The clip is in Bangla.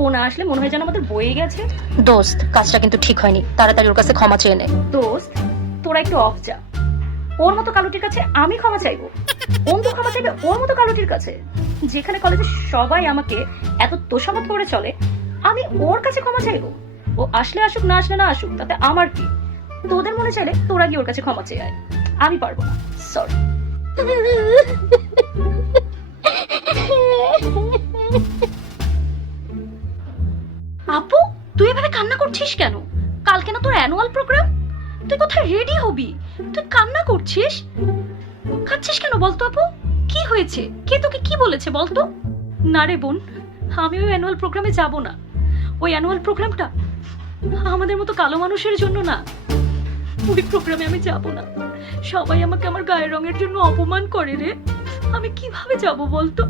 ও না আসলে মনে হয় যেন আমাদের বয়ে গেছে। দোস্ত, কাজটা কিন্তু ঠিক হয়নি, তাড়াতাড়ি ওর কাছে ক্ষমা চেয়ে নে। দোস্ত, তোরা একটু অফ যা। ওর মতো কালোটির কাছে আমি ক্ষমা চাইবো? অন্তু ক্ষমা চাইবে ওর মতো কালোটির কাছে? যেখানে কলেজে সবাই আমাকে এত তোষামত করে চলে, আমি ওর কাছে ক্ষমা চাইবো? ও আসলে আসুক, না আসলে না আসুক, তাতে আমার কি? তোদের মনে চাইলে তোরা গিয়ে ওর কাছে ক্ষমা চেয়ে আয়, আমি পারবো না, সরি। আপু, তুই এভাবে কান্না করছিস কেন? কালকে না তোর অ্যানুয়াল প্রোগ্রাম? তুই কোথায় রেডি হবি? তুই কান্না করছিস, কাঁদছিস কেন বলতো আপু? কি হয়েছে? কে তোকে কি বলেছে বলতো? না রে বোন, আমি ওই অ্যানুয়াল প্রোগ্রামে যাব না। ওই অ্যানুয়াল প্রোগ্রামটা আমাদের মতো কালো মানুষের জন্য না। ওই প্রোগ্রামে আমি যাব না। সবাই আমাকে আমার গায়ের রঙের জন্য অপমান করে রে। আমি কিভাবে যাব বলতো?